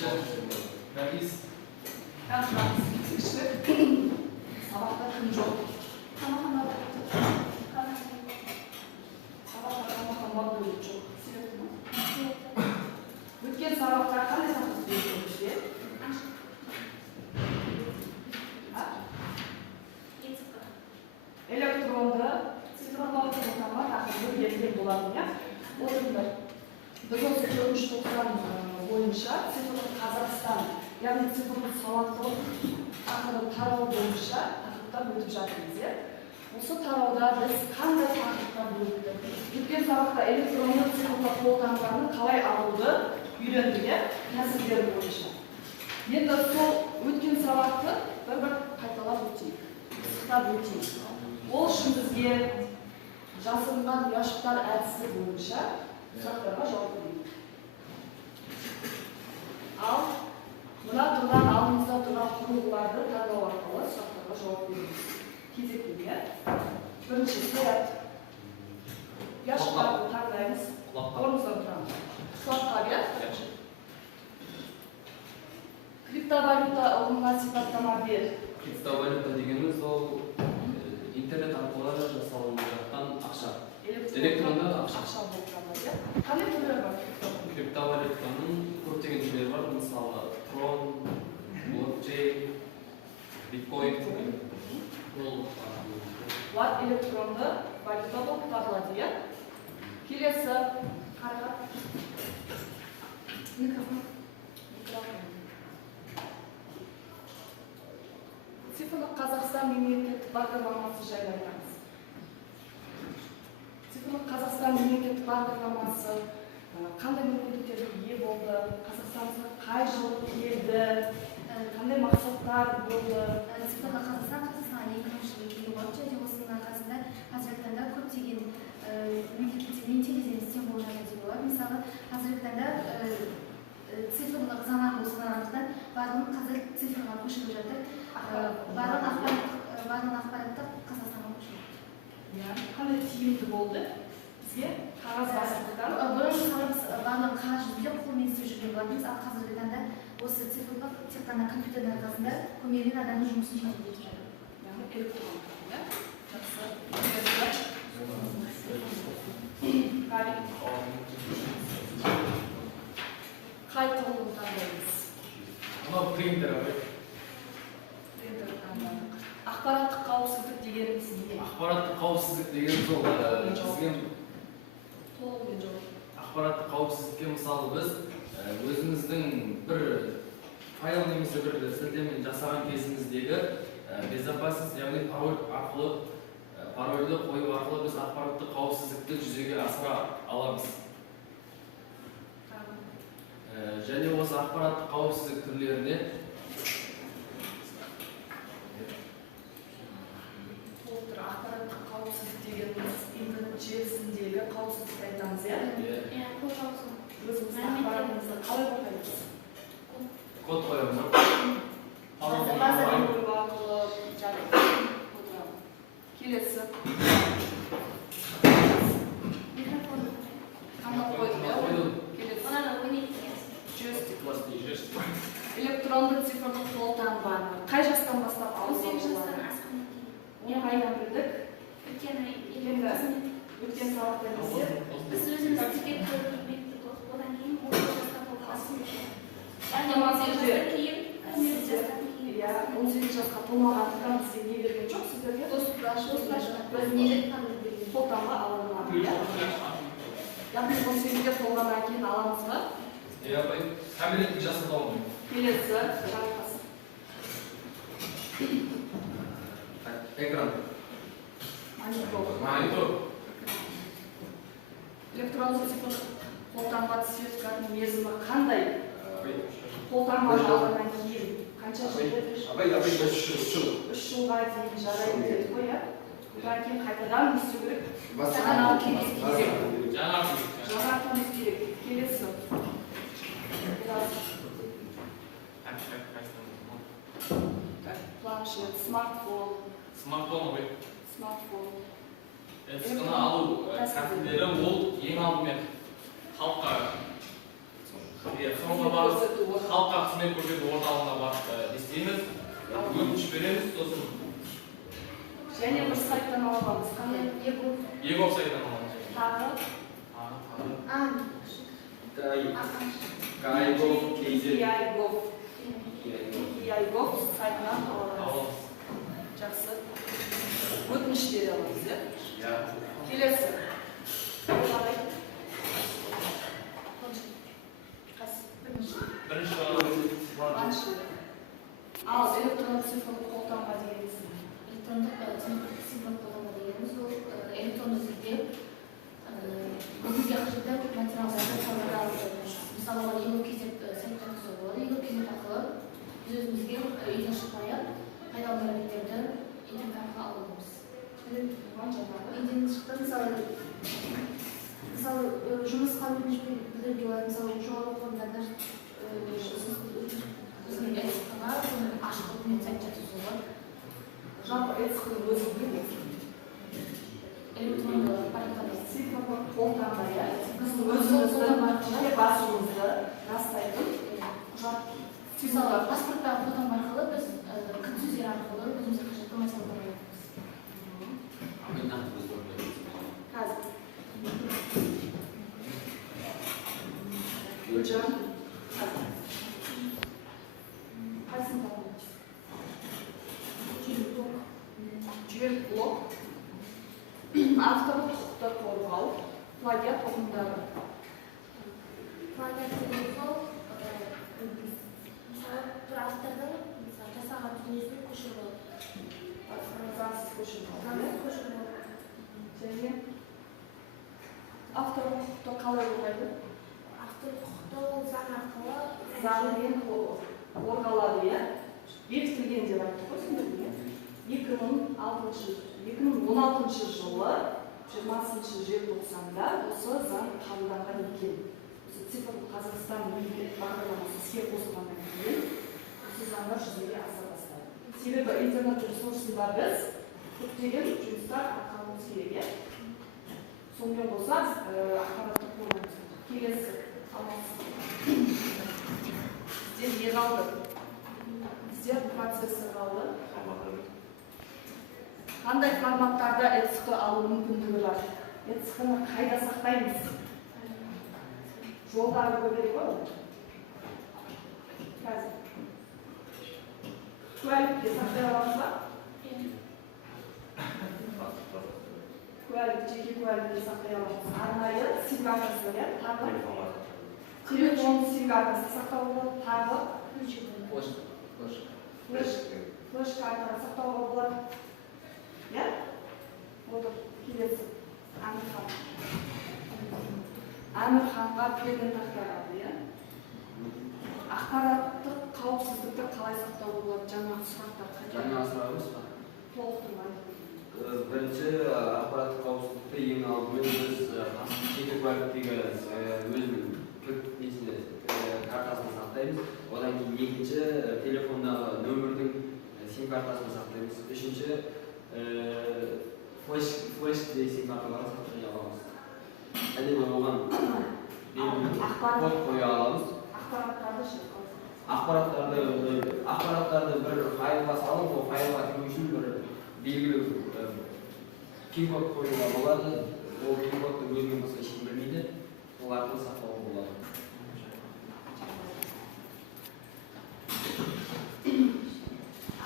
Sabahta kım çok. Sabahta böyle çok. Bütün sabahlar kanı sakız diyorsunuz diye. Elektronda sifirlama ortamlar hakkında belirli bulanıyor. Orada biz o görmüş toplum boyunca Sıfırlık Kazakistan, yani sıfırlık savatlılık hakkında tarao boyunca takipten bölüp жатырмыз. Осы тарауда біз қандай тақырыптан бөлінді? Өткен сабақта электронды цифрлық қолданбаны қалай алуды үйрендік, тәсілдері бойынша. Енді сол өткен сабақты бір қайталап өтейік, пысықтап өтейік. Ол үшін бізге жасырынған ұяшықтар әдісі бойынша сұрақтарға жауап берейік. Ал мына тұрған алдымызда тұрған құрылғыларды таңдау арқылы сұрақтарға жауап береміз. Кезектеме. Бірінші сурет. Ұяшықтарды таңдаймыз. Орнымыздан тұрамыз. Сұраққа бер. Криптовалюта ұғымына сипаттама бер. Криптовалюта дегеніміз ол интернет арқылы жасалынып жатқан ақша. Электронды ақша болып табылады. Қандай түрлері бар? Криптовалютаның көптеген түрлері бар. Мысалы, трон, блокчейн, биткоин. Олар электронды валюта болып табылады, иә? Келесі қарап. Микрофон. Цифрлық Қазақстан мемлекеттік бағдарламасы жайлы айтамыз. Цифрлық Қазақстан мемлекеттік бағдарламасы қандай мүмкіндіктерге ие болды, Қазақстанға қай жылы келді, қандай мақсаттар болды? Цифрлық Қазақстан 2000 жылы келіп отыр, және осының арқасында қазіргі таңда көптеген мемлекеттермен тереземіз тең болып жатыр деп болады. Мысалы, қазіргі таңда цифрлық заман осылардан барлығы қазір цифрға көшіріп жатыр. Барлық ақпаратты Қазақстанға көшіріп жатыр. Қандай тиімді болды бізге қағаз басылықтан? Бұрын мысалы біз барлық қағаз жүзінде қолмен істеп жүрген болатынбыз, ал қазіргі таңда осы цифрлық тек қана компьютердің арқасында көмегімен адамның жұмысын жеңілдетіп жатыр. Яғни электронды, иә? Жақсы. Қай құрылғы таңдаймыз? Мынау принтер. Принтер таңдадық. Ақпараттық қауіпсіздік дегеніміз не? Ақпараттық қауіпсіздік дегеніміз ол бізге ақпараттық қауіпсіздікке мысалы біз өзіміздің бір файл немесе бір сілтемені жасаған кезіміздегі безопасность, яғни парольді қою арқылы біз ақпараттық қауіпсіздікті жүзеге асыра аламыз. Және осы ақпараттық қауіпсіздік түрлеріне ақпараттық қауіпсіздік дегеніміз интернет желісіндегі қауіпсіздікті айтамыз, иә? Өзіміздің ақпаратымызды қалай қорғаймыз? код қоямыз. Келесі. Электронды цифрлық қолтаңба қай жастан бастап алуға болады? Оны қайдан білдік? Өткен сабақта бізде біз өзіміз тіке көріп одан кейін 10 жаста болып қалсын. 18 жасқа толмағандықтан бізге не берген жоқ, сіздерге қолтаңба алынады. Яғни 18-ге толғаннан кейін аламыз ба? Кәмелеттік жасқа толмайды. Келесі жалғасы. Экран. Монитор. Электронды цифрлық қолтаңба сертификатының мерзімі қандай? Қолтаңбаны алғаннан кейін қанша жылда? 3 жылға дейін жарайды деді ғой, иә? Одан кейін қайтадан не істеу керек? Жаңартуымыз керек. Келесі. Планшет, смартфон. Смартфон ғой. Смартфон. Эсканы алу тәсілдері ол ең алдымен халыққа соңғы бағыт халыққа қызмет көрсету орталығына барып істейміз, өтініш береміз, сосын және бір сайттан алып аламыз. Қандай? егов сайтынан аламыз. Тағы? Киайгов сайтынан аламыз. Жақсы. Өтініш бере аламыз, иә? Келесі. Бірінші ал электрондық цифрлық қолтаңба дегеніміз электрондық цифрлық қолтаңба дегеніміз ол электронды түрде өзіңізге қажетті материалдарды қабылдай аласыз. Мысалы, егов кезек сайт жасауға болады. Егов кезек арқылы біз өзімізге үйден шықпай-ақ пайдалы мәліметтерді интернет арқылы ала аламыз. Үйден шықты, мысалы, жұмысқа өтініш білдіруге болады. Мысалы, жоғары оқу орындарында өзінің экспортына ашық үкімет сайт жасауға жалпы экспорттың өзі білмейді. электронды порталы Цифрлық қолтаңба, иә? Біздің өзіміздің жеке басымызды растайтын құжат. Мысалы, паспорттағы қолтаңба арқылы біз кілт-сөздер арқылы өзімізге қажетті материалдар аламыз. Қазір. Гүлжан. Қайсысын табамыз? Жүйелік блок. Авторлық құқықты қорғау, плагиат ұғымдары. Плагиат деген сол, мысалы, бір автордың жасаған дүниесін көшіру. Заңсыз көшіру. Заңсыз көшіру. Және авторлық құқықты қалай қорғайды? Авторлық құқықты ол заң арқылы Заңмен қорғалады, иә? Бекітілген деп айтты ғой сендерге. 2016 жылы 20 желтоқсанда осы заң қабылданған екен. Осы цифрлық Қазақстан мемлекеттік бағдарламасы іске қосылғаннан кейін осы заңдар жүзеге аса бастады. Себебі интернет ресурсында біз көптеген жұмыстар атқаруымыз керек, иә? Сонымен қоса ақпараттық қорғаныс. Келесі бізде не қалды? Бізде процессор қалды. Қандай форматтарда ETSC алу мүмкіндігі бар? ETSC-ны қайда сақтаймыз? Жолдары көбірек қой? Қазір. Куәлікте сақтай аламыз ба? Жеке куәлікте сақтай аламыз. Арнайы сим картасы, иә? Тағы телефон сим картасы сақтауға болады. Тағы флеш карта сақтауға болады. Иә? Отыр, келесі. Әмірхан. Әмірханға берген тақтарады, иә? Ақпараттық қауіпсіздікті қалай сақтауға болады? Жаңа сұрақтар қайда? Жаңа сұрағымыз ба? Толықтырмайды. Бірінші ақпараттық қауіпсіздікті ең алдымен біз жеке куәліктегі өзінің картасын сақтаймыз. Одан кейін екінші телефондағы нөмірдің сим картасын сақтаймыз. Үшінші флеште сим карталарын сақтай аламыз. Және де оған код қоя аламыз. Ақпараттарды бір файлға салып, ол файлға кіру үшін бір белгілі пин-код қоюға болады. Ол пин-кодты өзінен басқа ешкім білмейді. Ол арқылы сақтауға болады.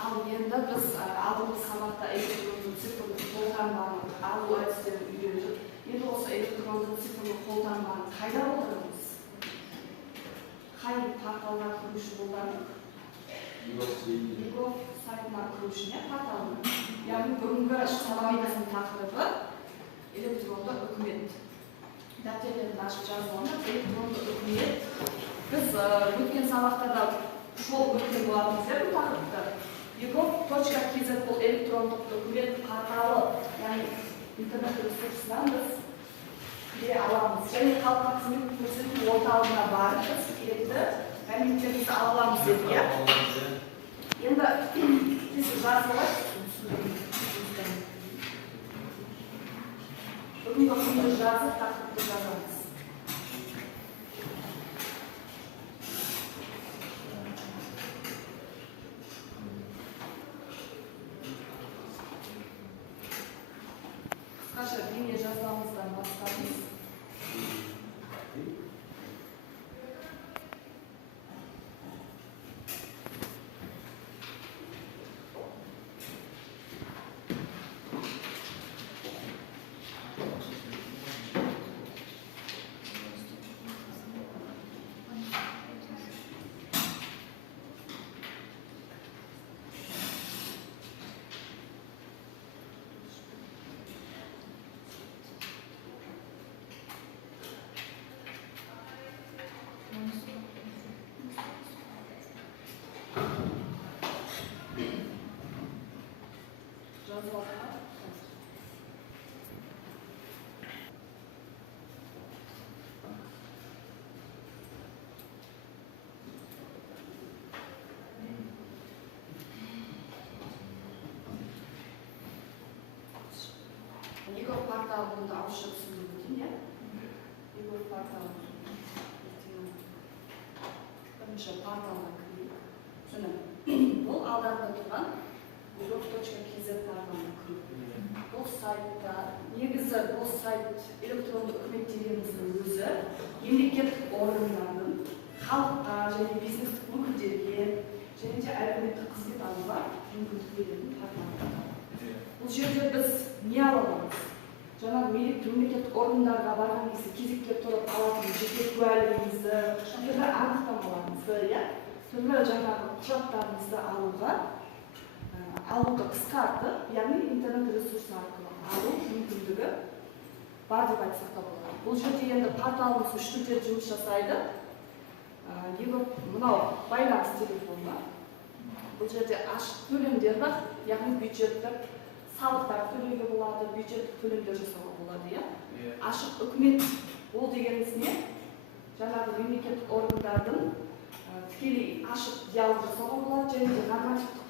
Ал енді біз алдыңғы сабақта электронды цифрлық қолтаңбаны алу әдістерін үйрендік. Енді осы электронды цифрлық қолтаңбаны қайда қолданамыз? Қай порталға кіру үшін қолданып? егов сайтына кіру үшін, порталына. Яғни бүгінгі сабағымыздың тақырыбы электронды үкімет. Дәптерлерді ашып жазылғанда электронды үкімет. Біз өткен сабақта да жол өткен болатынбыз, бұл тақырыпты. егов.kz бұл электрондық үкімет порталы, яғни интернет ресурсынан біз кіре аламыз. Және халыққа қызмет көрсету орталығына барып біз керекті мәліметтерімізді ала аламыз дедік, иә? Енді тез жазылып бүгінгі күнді жазып тақырыпты жазамыз. қысқаша бейне жазбамыздан бастаймыз. Жазып алайық. Егор порталында ауызша түсіндіріп өтейін, иә? Егор порталы. Бірінші порталға кірейік. Міне, бұл алдарында тұрған егор.kz порталына кіру. Бұл сайтта, негізі бұл сайт электронды үкімет дегеніміздің өзі мемлекеттік органдардың халыққа және бизнестік өкілдерге және де әлеуметтік қызмет алуға мүмкіндік беретін портал. Бұл жерде біз не аламыз? Жаңағы мемлекеттік органдарға барған кезде кезекке тұрып алатын жеке куәлігіңізді, түрлі анықтамаларыңызды, түрлі жаңағы құжаттарыңызды алуға қысқартып, яғни интернет ресурсы арқылы алу мүмкіндігі бар деп айтсақ та болады. Бұл жерде енді порталымыз үш түрде жұмыс жасайды. Мынау байланыс телефоны. Бұл жерде ашық төлемдер бар, яғни бюджеттік салықтар төлеуге болады, бюджеттік төлемдер жасауға болады, иә? Ашық үкімет ол дегеніміз не? Жаңағы мемлекеттік органдардың тікелей ашық диалог жасауға болады, және де нормативтік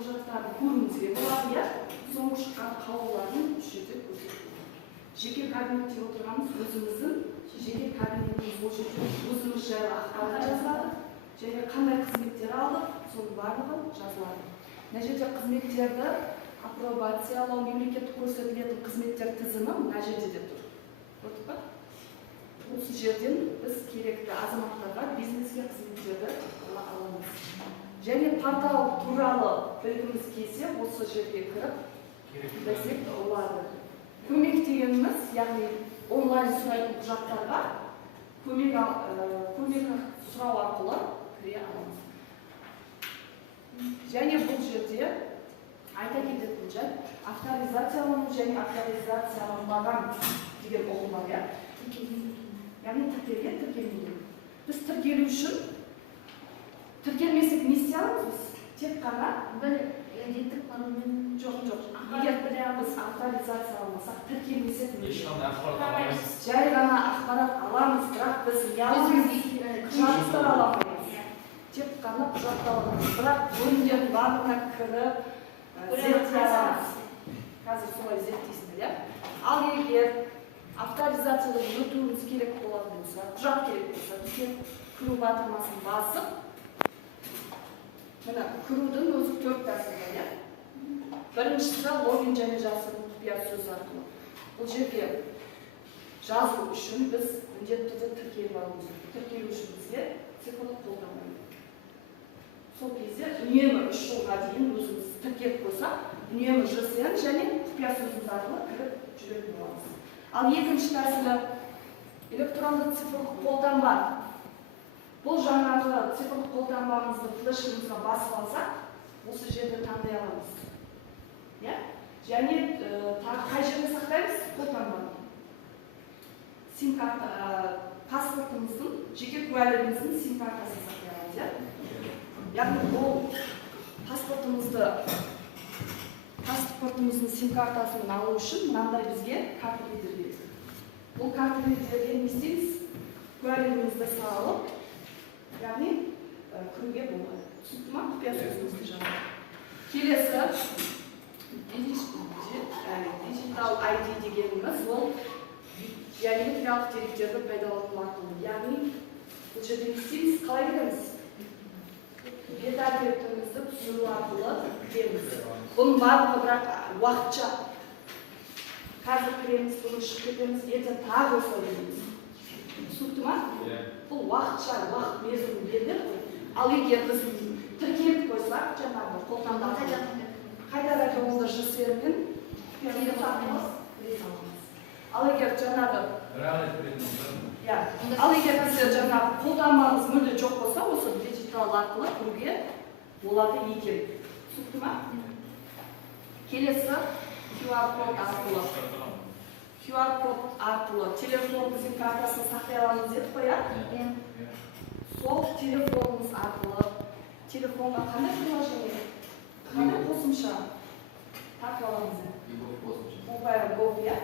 құжаттарды көруімізге болады, иә? Соңғы шыққан қаулыларын үш жерде көрсетеді. Жеке кабинетте отырғанымыз өзіміздің жеке кабинетіміз, ол жерде өзіміз жайлы ақпарат жазылады, және қандай қызметтер алдық, соның барлығы жазылады. Мына жерде қызметтерді апробациялау, мемлекеттік көрсетілетін қызметтер тізімі мына жерде де тұр. Көрдік па? Осы жерден біз керекті азаматтарға бизнеске қызметтерді ала аламыз. Және портал туралы білгіміз келсе, осы жерге кіріп білсек болады. Көмек дегеніміз, яғни онлайн сұрайтын құжаттарға көмек сұрау арқылы кіре аламыз. Және бұл жерде айта кететін жай, авторизациялану және авторизацияланбаған деген ұғым бар, иә? Яғни тіркелген, тіркелмеген. Біз тіркелу үшін тіркелмесек не істей аламыз біз? Тек қана бір реттік паролмен жоқ. Егер біз авторизацияланмасақ, тіркелмесек ешқандай ақпарат аламыз. Жай ғана ақпарат аламыз, бірақ біз құжаттар аламыз. Тек қана құжаттар аламыз. Бірақ бөлімдердің барлығына кіріп зерттей аламыз. Қазір солай зерттейсіңдер, иә? Ал егер авторизациядан өтуіміз керек болатын болса, құжат керек болса, бізге кіру батырмасын басып, мына кірудің өзі 4 тәсілі, иә? Біріншісі логин және жасырын құпия сөз арқылы. Бұл жерге жазу үшін біз міндетті түрде тіркеліп алуымыз керек. Тіркелу үшін бізге цифрлық қолтаңба керек. Сол кезде үнемі 3 жылға дейін өзіміз тіркеліп қойсақ, үнемі ЖСН және құпия сөзіміз арқылы кіріп жүретін боламыз. Ал екінші тәсілі электронды цифрлық қолтаңба. Бұл жаңағы цифрлық қолтаңбамызды флешімізге басып алсақ, осы жерде таңдай аламыз. Және қай жерде сақтаймыз? Қолтаңбаны. Сим-карта, паспортымыздың, жеке куәлігіміздің сим-картасын сақтай аламыз, иә? Яғни бұл паспортымыздың сим-картасын алу үшін мынандай бізге карта ридер керек. Бұл карта ридерден не істейміз? Куәлігімізді салып, яғни кіруге болады. Түсінікті ма? Құпия сөзімізді жазып. Келесі Digital ID дегеніміз ол биометриялық деректерді пайдалану арқылы. Яғни бұл жерде не істейміз? Қалай кіреміз? Бет әлеуетімізді түсіру арқылы кіреміз. Бұның барлығы бірақ уақытша. қазір кіреміз, бүгін шығып кетеміз, ертең тағы осылай береміз. Түсінікті ма? Бұл уақытша, уақыт мерзімі белгілер ғой. Ал егер біз тіркеліп қойсақ, жаңағы қолтаңба қайда радиомызды ЖСР-мен кіре аламыз. Ал егер жаңағы ал егер бізде жаңағы қолданбамыз мүлде жоқ болса, осы диджитал арқылы кіруге болады екен. Түсінікті ма? Келесі QR код арқылы телефонымыздың картасын сақтай аламыз деп қояды. Сол телефонымыз арқылы телефонға қандай приложение, қандай қосымша тартып аламыз? Mobile Go, иә?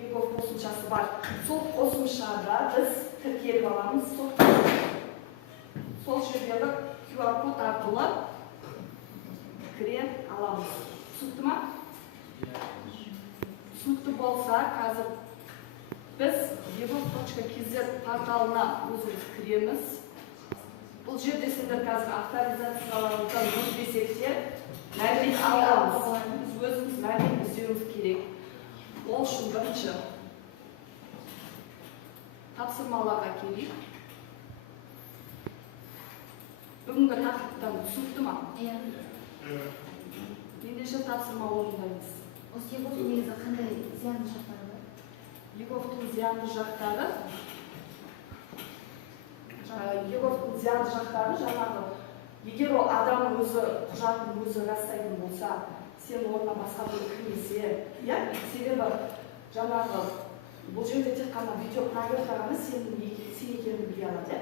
Ego қосымшасы бар. Сол қосымшада біз тіркеліп аламыз. Сол жердегі QR код арқылы кіре аламыз. Түсінікті ма? Түсінікті болса, қазір біз ego.kz порталына өзіміз кіреміз. Бұл жерде сендер қазір авторизацияларымыздан өтпесек те мәлімет аламыз. Біз өзіміз мәлімет іздеуіміз керек. Ол үшін бірінші тапсырмаларға келейік. Бүгінгі тақырыптан түсінікті ма? Ендеше тапсырма орындаймыз. Осы егофтың негізі қандай зиянды жақтары бар? Егофтың зиянды жақтары жаңағы егер ол адам өзі құжатын өзі растайтын болса, сен орнына басқа бір кірмесе, иә? Себебі жаңағы бұл жерде тек қана видео проверка ғана сен екенін біле алады.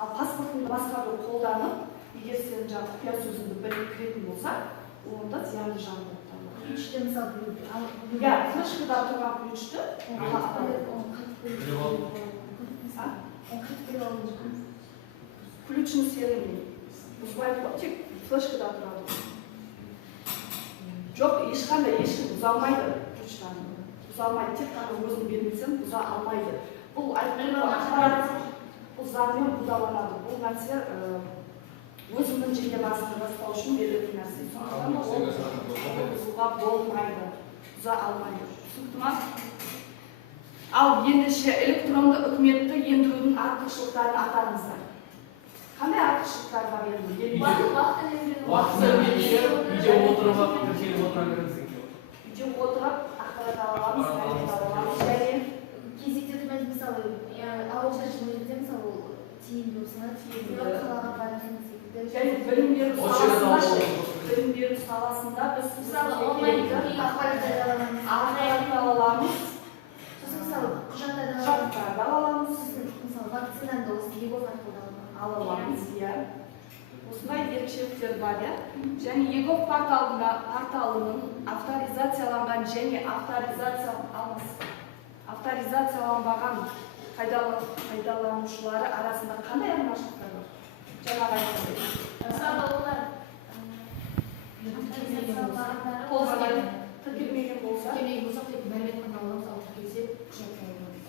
Ал паспортыңды басқа бір қолданып, егер сен жаңағы құпия сөзіңді біліп кіретін болса, онда зиянды жағы болып табылады. Ключті мысалы иә, флешкада тұрған ключті ключін сенің бұзбайды ғой, тек флешкада тұрады. Жоқ, ешқандай ешкім бұза алмайды ключтарын. Бұза алмайды, тек қана өзің бермесең бұза алмайды. Бұл ақпарат, бұл заңмен бұзаланады. Бұл нәрсе өзіңнің жеке басыңды растау үшін берілетін нәрсе. Сондықтан ол бұзуға болмайды, бұза алмайды. Түсінікті ма? Ал ендеше электронды үкіметті ендірудің артықшылықтарын атаңыздар. Қандай артықшылықтар бар енді? Үйде отырып ақпарат аламыз, және кезекте тұрмайды, мысалы, ауыл шаруашылығында мысалы тиімді болса, қалаға баратын секілді. және білім беру саласында біз Мысалы, онлайн ақпарат аламыз, мысалы, құжаттарды аламыз, мысалы, вакцинаны да осы егов арқылы аламыз, иә. Осындай ерекшеліктер бар, иә. Және егов порталының авторизацияланған және авторизацияланбаған пайдаланушылары арасында қандай айырмашылықтар бар? Жаңағы айтқандай. Мысалы, олар қолданбайды, тіркелмеген болса,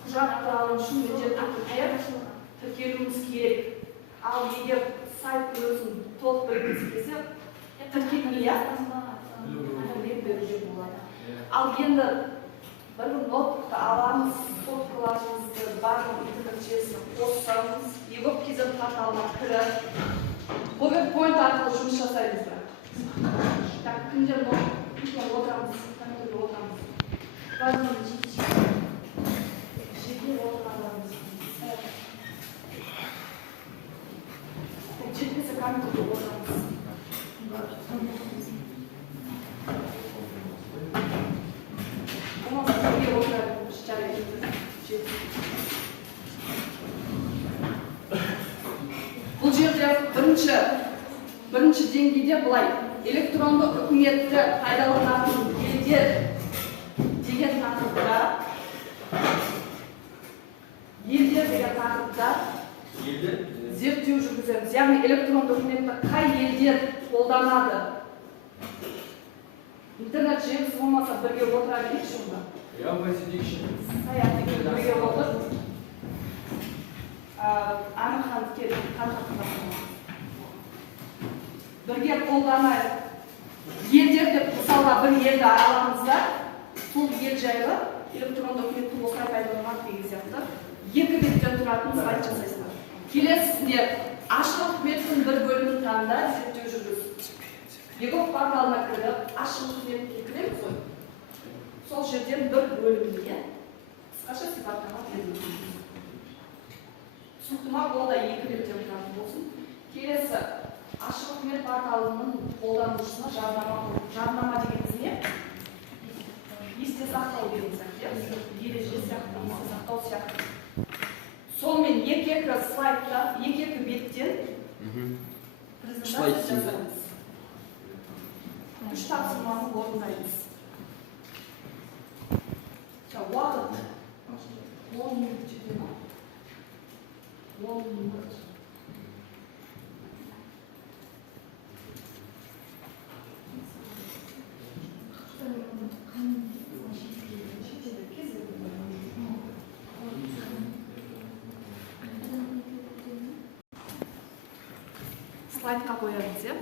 құжатты алу үшін тіркелуіміз керек. Ал егер сайт өзін толық білгісі келсе, тіркелмей-ақ беруге болады. Ал енді бір ноутбукты аламыз, фоткаларымызды барлық интернет желісіне қоссаңыз, егов.kz порталына кіріп, PowerPoint арқылы жұмыс жасаймыз ба? Күнде ноутбукпен отырамыз, компьютерде отырамыз. Жеке отырамыз. Жеткізі компьютерде отырамыз. Бұл жерде бірінші деңгейде былай электронды үкіметті пайдаланатын елдер деген тақырыпта зерттеу жүргіземіз. Яғни электронды үкіметті қай елдер қолданады? Интернет желісі болмаса бірге отыра берейікші онда. Саятты бірге отырып Амирхан бірге қолданайық. Елдер деп мысалға бір елді аламыз да, Сол ел жайлы электронды үкімет туралы сайт пайдаланады деген сияқты 2 беттен тұратын слайд жасайсыздар. Келесінде ашық үкіметтің бір бөлімін таңда зерттеу жүргіз. Егов порталына кіріп, ашық үкіметке кіреміз ғой. Сол жерден бір бөліміне қысқаша сипаттама беріледі. Түсініктіма ол да 2 беттен тұратын болсын. Келесі ашық үкімет порталының қолданушысына жарнама дегеніміз не? Есте сақтау деген сияқты, ереже сияқты, есте сақтау сияқты. Сонымен екі слайдта, екі беттен презентация жасаймыз. 3 тапсырманы орындаймыз. Уақыт 10 минут жетеді ма? 10 минут. Слайдқа қоямыз, иә?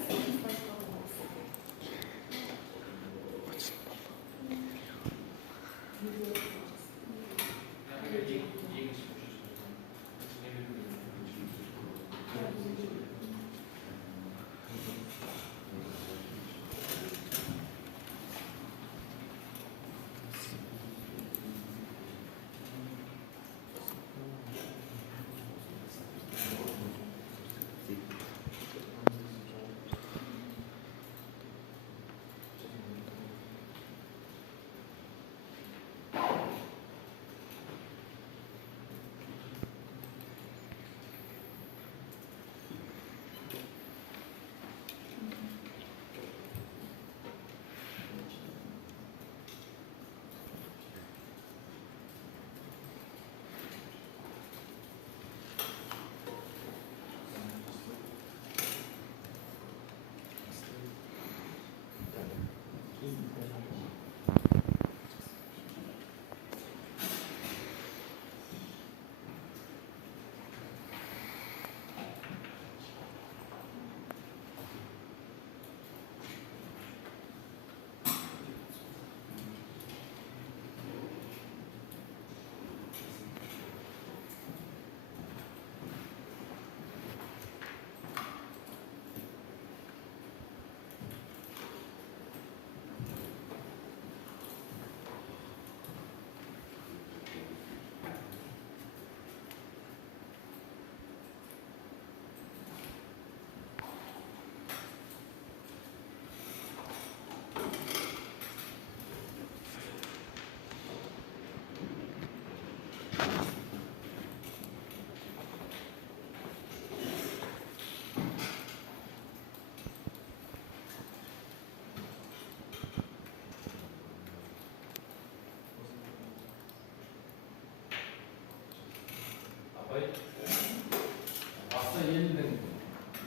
Басқа елдің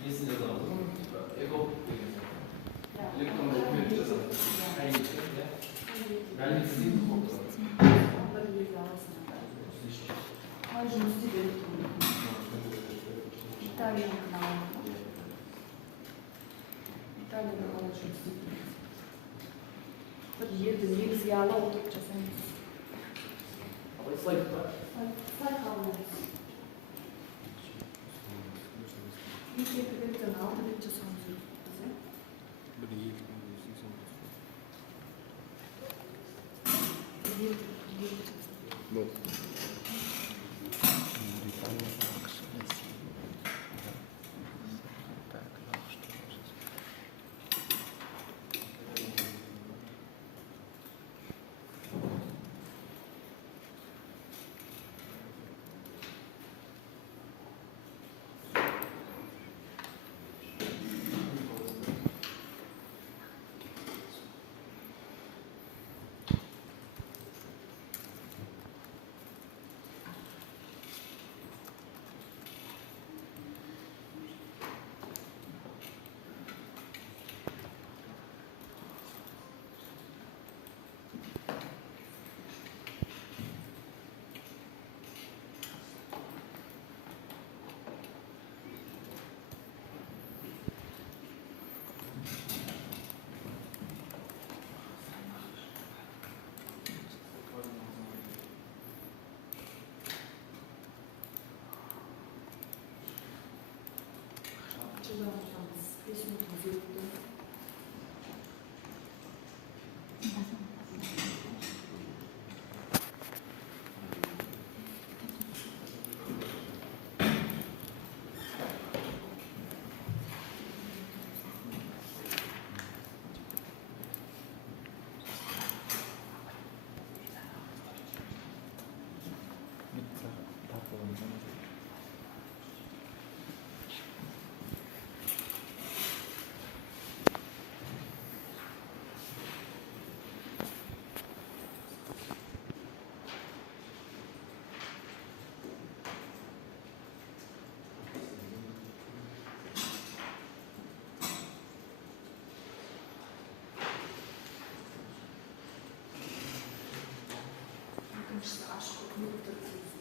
несін жазамыз ғой? Экоп деген электронды үкімет жасады. Мәліметсіз дейміз ғой. Бір елді арасында. Қалай жұмыс істеп Италияның қалай? Италияда қалай жұмыс істеп бір елді негізге ала отырып жасаймыз. Слайд бар. Слайд қаламыз. Екі беттен 6 бет жасауымыз керек. Бір жылдан отырамыз. 5 минутымыз өтті. Екіншісі ашық өтіп тұрсыз.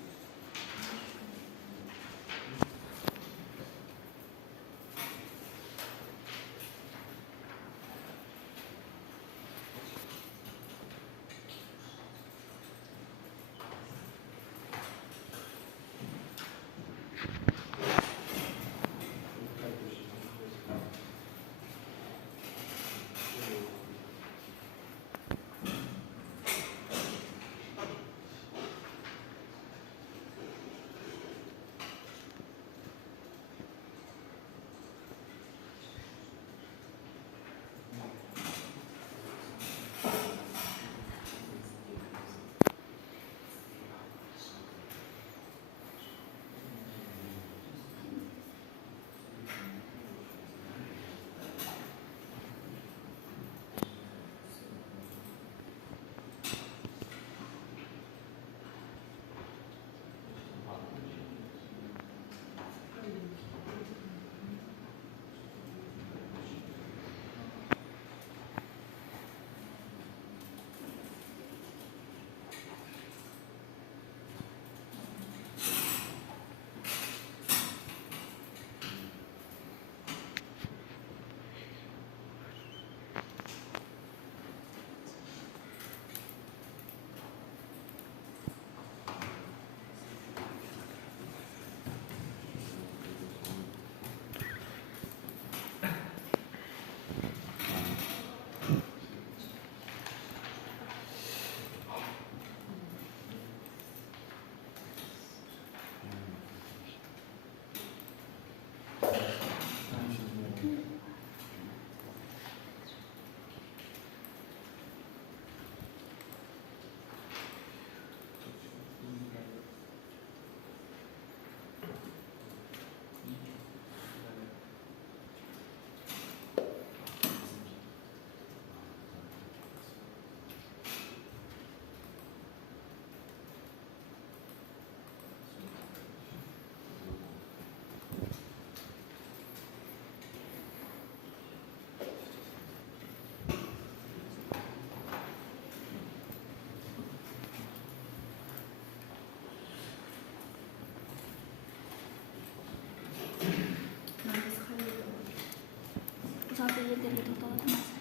жалпы елдерге тоқталатын нәрсе.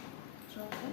Жалпы.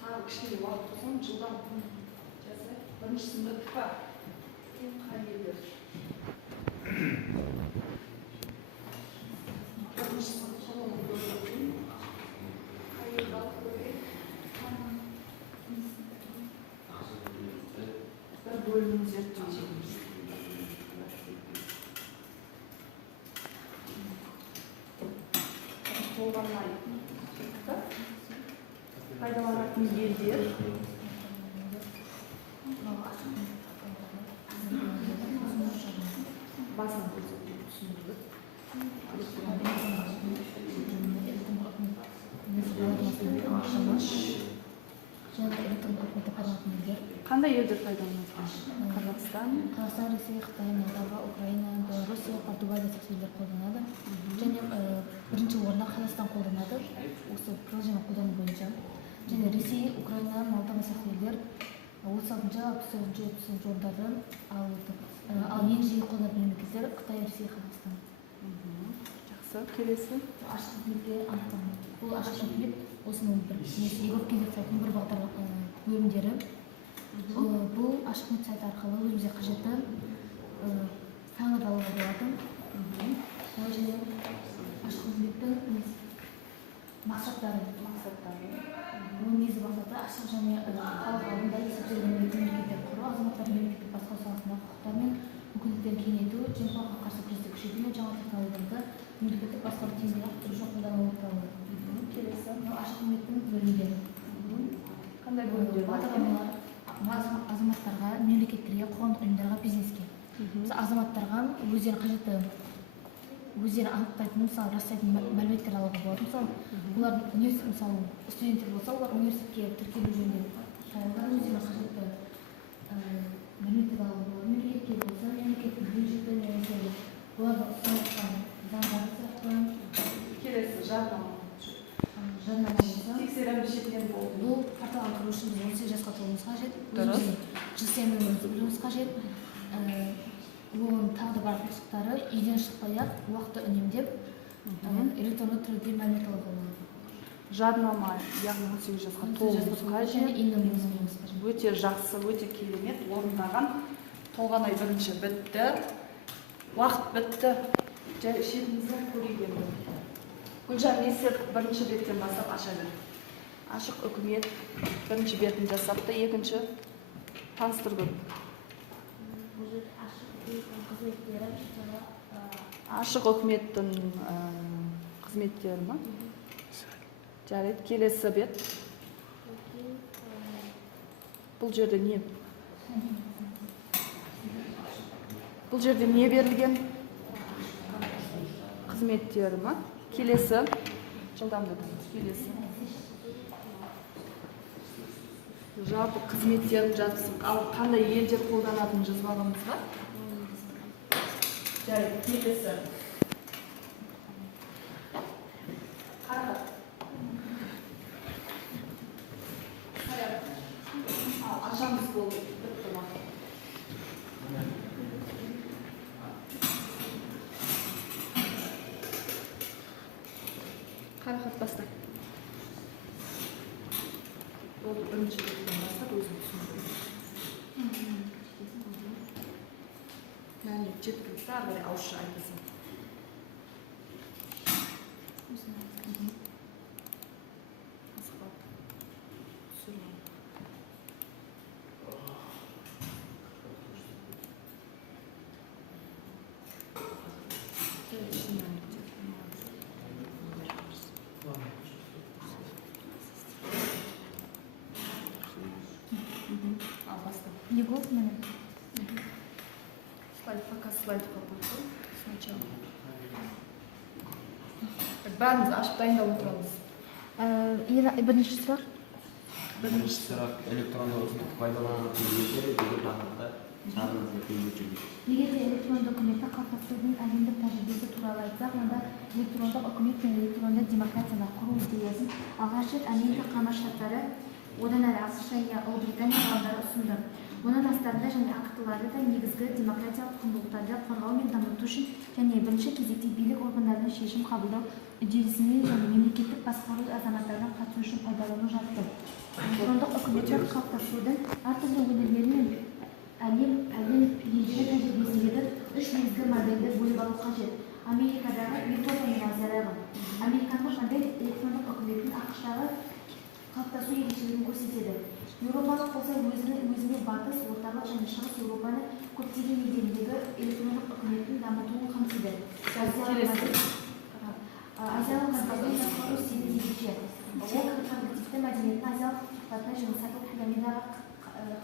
Тағы кішкене уақыт болсам жылдам жасай. Біріншісін бітіп па? Қай елдер? Біріншісі құрылым бөлімі. Қай ел бөлімі? Bir bölümünü zertteyeceğiz. Толғанай пайдаланатын елдер басын көрсетіп түсіндірді. Қандай елдер пайдаланады? Қазақстан, Ресей, Қытай, Молдова, Украина, Белоруссия, Португалия секілділер қолданады. Және бірінші орында Қазақстан қолданады. Осы приложение қолдану бойынша. Және Ресей, Украина, Молдова секілділер 36-69 орындарды алып отыр. Ал ең жиі қолданатын мемлекеттер Қытай, Ресей, Қазақстан. жақсы, келесі. Ашық қызметке анықталды. Бұл ашық қызмет осының бір Европа сайтының бір бағдар бөлімдері. Бұл ашық қызмет сайты арқылы өзімізге қажетті саңғырды алуға болады. Және ашық қызметтің мақсаттары. Оның негізгі мақсаты ашық және халық алдында есептелген мемлекеттер құру, азаматтардың мемлекеттік басқару саласындағы құқықтар мен мүмкіндіктерін кеңейту, жемқорлыққа қарсы күресті күшейту мен жаңа технологияларды мемлекеттік басқару тиімділігін арттыру үшін қолдану туралы. Келесі. Ашық қызметтің бөлімдері. Қандай бөлімдер бар? Азаматтарға, мемлекеттерге, қоғамдық ұйымдарға, бизнеске. Азаматтарға өздері қажетті, өздері анықтайтын, мысалы, растайтын мәліметтер алуға болады. Мысалы, олар университет, мысалы, студенттер болса, олар университетке тіркелу жөнінде олар өздері қажетті мәліметтер алуға болады. Мемлекетке болса, мемлекеттің бюджеті немесе оларға ұсынылған заңдары сияқты. Келесі жарнама. Жарнама болса, Тексерім шетінен болды. бұл порталға кіру үшін 18 жасқа толуымыз қажет. Дұрыс. Жыл сайын өмірімізді білуіміз қажет. Оның тағы да бар қысықтары үйден шықпай-ақ уақытты үнемдеп электронды түрде мәлімет алуға болады. Жарнама, яғни 18 жасқа толуымыз қажет. Және инномыз қажет. Өте жақсы, өте керемет, орындаған. Толғанай бірінші бітті. Уақыт бітті. Шетімізден көрейген. Гүлжан Несіп бірінші беттен бастап аша бер. Ашық үкімет бірінші бетін жасапты, екінші таныстырды. Ашық үкіметтің қызметтері ма? Жарайды, келесі бет. Бұл жерде не? Бұл жерде не берілген? Қызметтері ма? Келесі. Жылдамдық. Келесі. Жалпы қызметтерін жазып, ал қандай елдер қолданатынын жазбағымыз ба? Жарайды, келесі. Қарақат. Ашамыз болды. Бітті ма? Қарақат баста. Ол бірінші беттен бастап өзім түсіндірді. Мәлімет жеткілікті, ары қарай ауызша айтасың. Не год, наверное. Слайд, пока слайд попытку сначала. Бәріміз ашып дайындап отырамыз. Бірінші сұрақ. Бірінші сұрақ электронды үкімет пайдаланатын елдер деген тақырыпта шағыңызға көңіл бөліңіз. Егер де электронды үкіметті қалыптастырудың әлемдік тәжірибесі туралы айтсақ, онда электрондық үкімет пен электронды демократияны құру идеясын алғаш рет Америка Құрама Штаттары, одан әрі ақш және Ұлыбритания ғалымдары ұсынды. Оның астарында және актылары да негізгі демократиялық құндылықтарды қорғау мен дамыту үшін және бірінші кезекте билік органдарының шешім қабылдау үдерісіне және мемлекеттік басқару азаматтардың қатысуы үшін пайдалану жатты. Электрондық үкіметтің қалыптасудың әртүрлі өңірлері мен әлем елдері тәжірибесіндегі 3 негізгі модельді бөліп алу қажет. Америкадағы Еуропа мен Азиядағы американдық модель электрондық үкіметтің ақш-тағы қалыптасу ерекшелігін көрсетеді. Еуропалық болса өзіне батыс, орталық және шығыс Еуропаны көптеген елдеріндегі электрондық үкіметтің дамытуын қамтиды. Азиялық моделдің басқару стилі ерекше. Ол когнитивті мәдениеттің азиялық құқықтарына және сатылық пирамидаға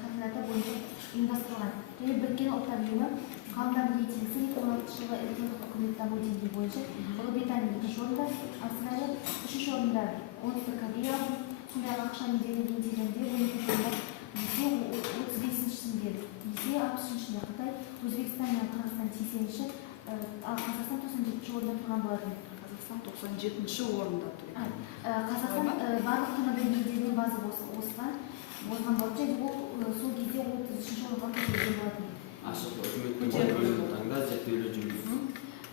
координаты бойынша ұйымдастырылған. Және Біріккен Ұлттар ұйымы ғалымдардың рейтингісі 2016 жылғы электрондық үкімет даму деңгейі бойынша Ұлыбритания 2-ші орында, Австралия 3-ші орында, оңтүстік Корея сондай-ақ ақш елдерінің елдерінде 12-ші орында, Ресей 35-шісінде, Ресей 60-шысында, Қытай, Өзбекстан мен Қырғызстан 80-ші, ал Қазақстан 97-ші орында тұрған болатын. Қазақстан 97-ші орында тұр. Қазақстан барлық тмд елдерінің базы осыған болатын, және ол сол кезде 33-ші орынға көтерілген болатын. Ашық үкіметтің бөлімін таңда зерттеулер жүргізу.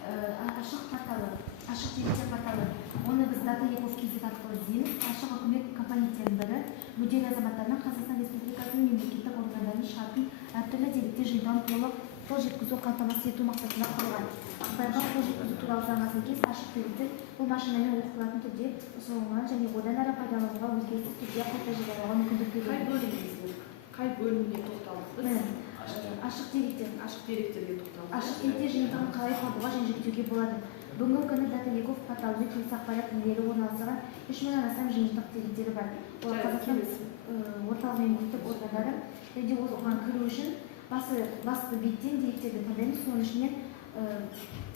Ашық порталы, ашық деректер порталы. Оны біз Data Ecos KZ арқылы іздейміз. Ашық үкімет компоненттерінің бірі мүдделі азаматтарының Қазақстан Республикасының мемлекеттік органдарының шартын әртүрлі деректер жинауын толық қол жеткізу қамтамасыз ету мақсатында құрылған. Ақпарға қол жеткізу туралы заңға сәйкес ашық деректер бұл машинамен оқылатын түрде ұсынылған және одан әрі пайдалануға өзгеріссіз түрде қайта жариялауға мүмкіндік береді. Қай бөліміне тоқталдық біз? Ашық деректерге тоқталдық. Ашық деректер жиынтығын қалай табуға және жүктеуге болады. Бүгінгі күні Data Ecos порталында келесі ақпарат тілдері орналастырған 3000-нан астам жиынтық деректері бар. Олар Қазақстан орталық мемлекеттік органдары және оған кіру үшін басты беттен деректерді таңдаймыз.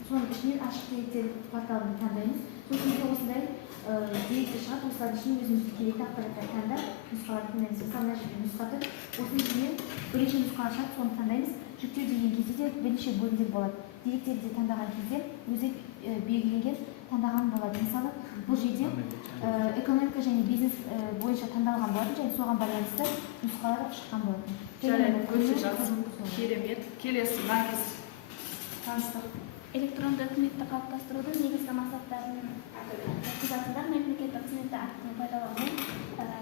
Соның ішінен ашық деректер порталын таңдаймыз. Сол кезде осындай деректер шығады, осылардың ішінен өзімізге керекті ақпараттарды таңдап нұсқаларды таңдаймыз. Мысалы, нұсқаты осының ішінен бірінші нұсқаны шығады, соны таңдаймыз. Жүктеу деген кезде де бірнеше бөлімдер болады. Деректерді таңдаған кезде өзі белгіленген таңдаған болады. Мысалы, бұл жерде экономика және бизнес бойынша таңдалған болады және соған байланысты нұсқалар шыққан болады. Керемет. Келесі маңыз таныстық. Электронды үкіметті қалыптастырудың негізгі мақсаттарын жатқызатындар мемлекеттік қызметті активін пайдалану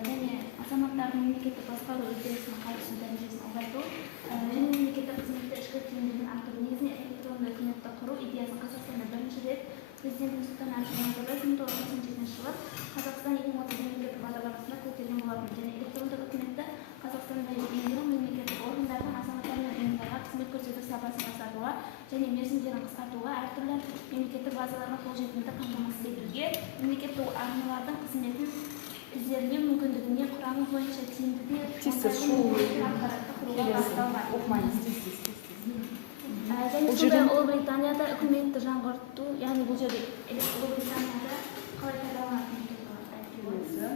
және азаматтардың мемлекеттік басқару үдерісінің қатысу дәрежесін ұлғайту және мемлекеттік қызметті ішкі тиімділігін арттыру негізінде электронды үкіметті құру идеясын Қазақстанда бірінші рет президент Нұрсұлтан Әбішұлы 1997 жылы Қазақстан 2030 мемлекеттік бағдарламасында көтерген болатын және электрондық үкіметті Қазақстанда енгізу мемлекеттік органдардың азаматтар мен ұйымдарға қызмет көрсету сапасын жақсартуға және мерзімдерін қысқартуға, әртүрлі мемлекеттік базаларға қолжетімді қамтамасыз етуге, мемлекеттік арналардың қызметін іздеріне мүмкіндігіне құрамы бойынша тиімді де ақпаратты құруға бағытталған. Және сондай Ұлыбританияда үкіметті жаңғырту, яғни бұл жерде Ұлыбританияда қалай пайдаланатынын айтылады.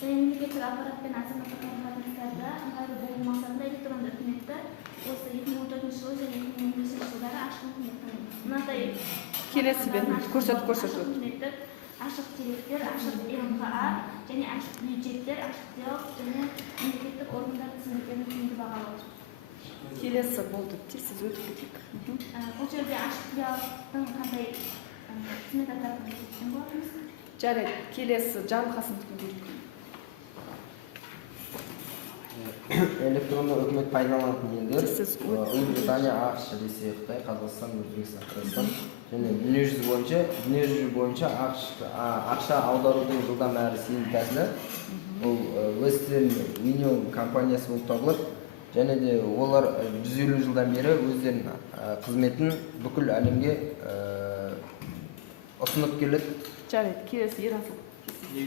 Және мемлекеттік аппарат пен азаматтық қатынастарда ыңғайлы болу мақсатында электронды үкіметті осы 2014 жылы және 2015 жылдары ашық үкіметтің мынадай Келесі бетін көрсетіп. ашық деректер, ашық МХА және ашық бюджеттер, ашық диалог және мемлекеттік органдар қызметтерін тиімді бағалау. Келесі болды. Сіз өтіп кетейік. Бұл жерде ашық диалогтың қандай қызмет атқарып кеткен болатыныз? Жарайды. Келесі Жарылқасындікі көрейік. Электронды үкімет пайдаланатын елдер Ұлыбритания, ақш, Ресей, Қытай, Қазақстан, Өзбекстан, Қырғызстан және дүниежүзі бойынша ақша аударудың жылдам әрі сенімді тәсілі ол Western Union компаниясы болып табылады. Және де олар 150 жылдан бері өздерінің қызметін бүкіл әлемге ұсынып келеді. Жарайды. Келесі Ерасыл. Бұл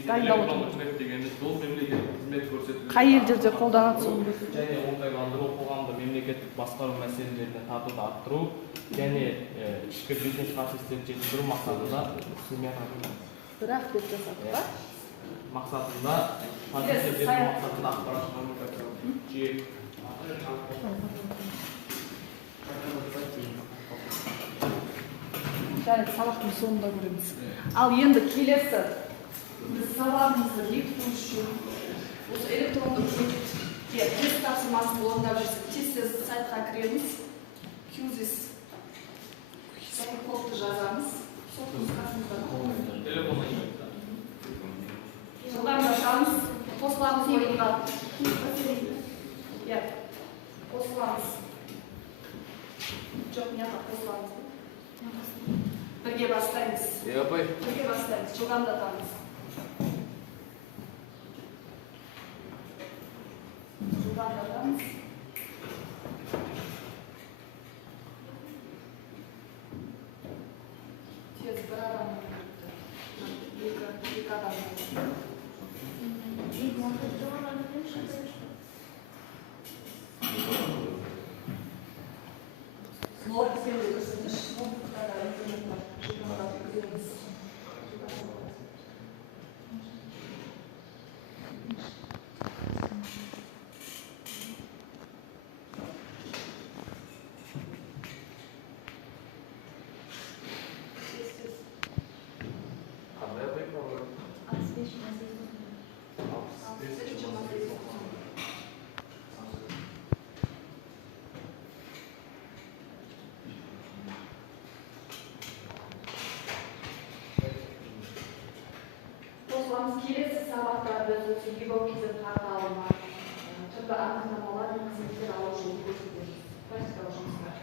мемлекеттік қызмет көрсету. Қай елдерде қолданады соны? Және оңтайландыру, қоғамды мемлекеттік басқару мәселелеріне тартуды арттыру және ішкі бизнес процестерді жетілдіру мақсатында Бірақ деп жасады ба? мақсатында ақпарат коммуникациялық жүйе. Жарайды, сабақтың соңында көреміз. Ал енді келесі біз сабағымызды бекіту үшін осы электронды үкіметке тест тапсырмасын орындап жүрсек, тез сайтқа кіреміз. QZIS кодты жазамыз. Сол нұсқасында жылдам жазамыз. Қосыламыз ойынға. Қосыламыз. Жылдамдатамыз. Жылдамдатамыз. Тез бір адам екі адам. Ноут сенде көрсетіш, ноутбуктарда интернет бар, жылдамдатып өткіземіз. Қандай прикол бар? Қосыламыз келесі сабақта біз осы гипокизм порталына түрлі анықтамалар мен қызметтер алу жолын көрсетеміз. Практикалық жұмыстар.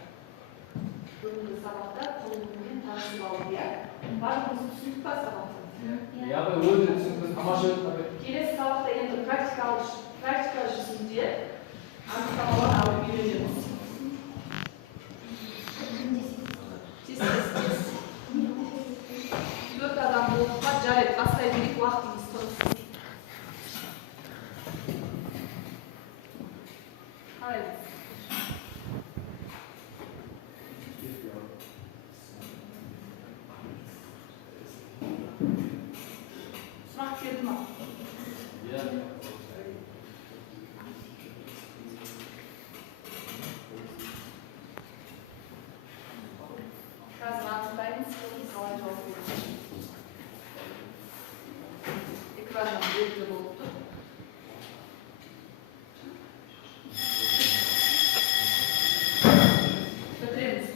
Бүгінгі сабақта толығымен танысып алу, иә? Барлығымыз түсіндік па сабақты? Я бы өте түсінікті тамаша өтті. Келесі сабақта енді практика жүзінде анықтамалар алып үйренеміз. Тез. 4 адам болуға жарайды, бастай берейік, уақытымыз тұрсын. Қараймыз. Сұрақ келді ма? Иә. Қазір анықтаймыз, қалай жауап береміз. Экраннан белгілі болып тұр. Бітіреміз.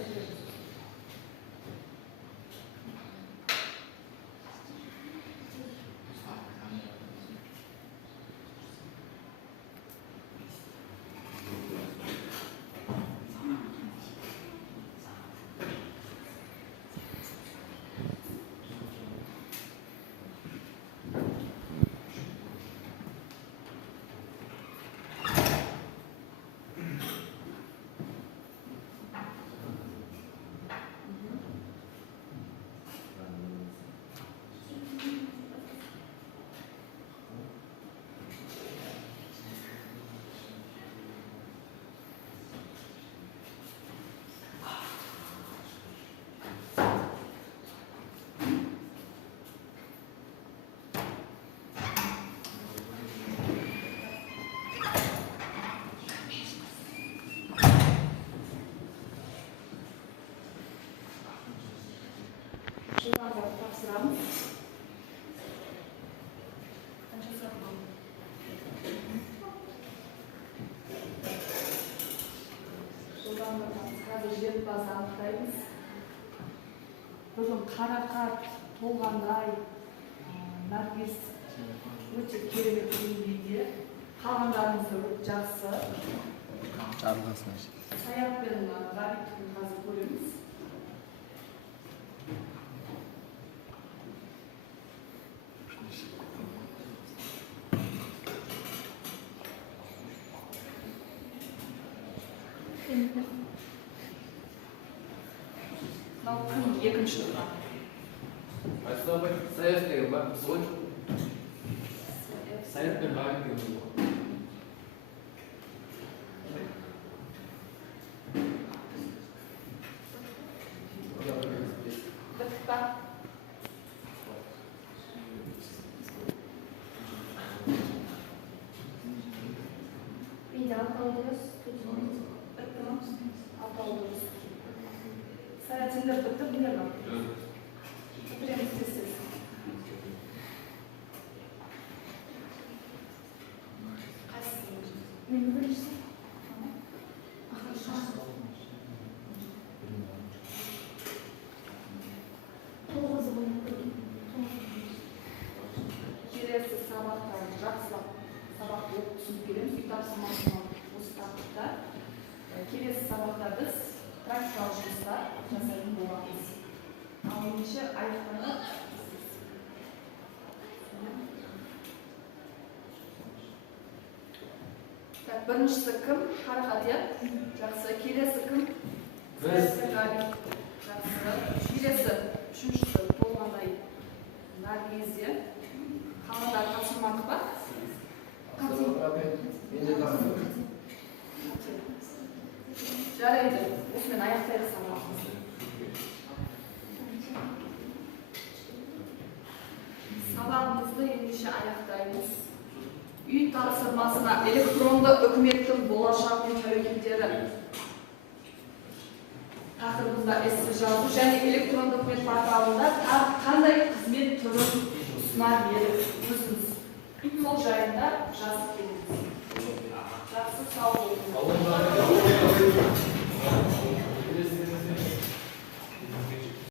Жылдамдатып тапсырамыз. Қанша сұрақ болды? Жылдамдатамыз. Қазір жеңімпазды анықтаймыз. Бүгін қарақат, толғандай, Наргиз өте керемет деңгейде. Қалғандарыңыз да өте жақсы. Саят пен Ғабитті қазір көреміз. Мынау күн екінші тұрған. Айсұлтан апай, Саят деген бар, солай. Саят пен Ғабит деген бар. Бітті ба? Үйде атаудыңыз, Бітті ма? Атаудыңыз. Саят, сендер бітті біле ма? Бітіреміз тез-тез. Мен біріншісі. Тоғызы болып көрген. Келесі сабақта жақсылап сабақты оқып түсініп келеміз. Үй тапсырмасынан осы тақырыпта. Келесі сабақта біз практикалық жұмыстар жасайтын боламыз. Ал ендеше аяқтарға Так, біріншісі кім? Қарақат, иә? Жақсы. Келесі кім? Біз. Жақсы. Келесі, үшіншісі толғандай Наргиз, иә? Қалғандар тапсырмадық па? Жарайды. Осымен аяқтайық сабағымызды. Сабағымызды ендеше аяқтаймыз. Үй тапсырмасына электронды үкіметтің болашақ пен тәуекелдері тақырыбында эссе жазу және электронды үкімет порталында қандай қызмет түрін ұсынар едік өзіңіз. Сол жайында жазып келіңіз. Жақсы, сау болыңыз.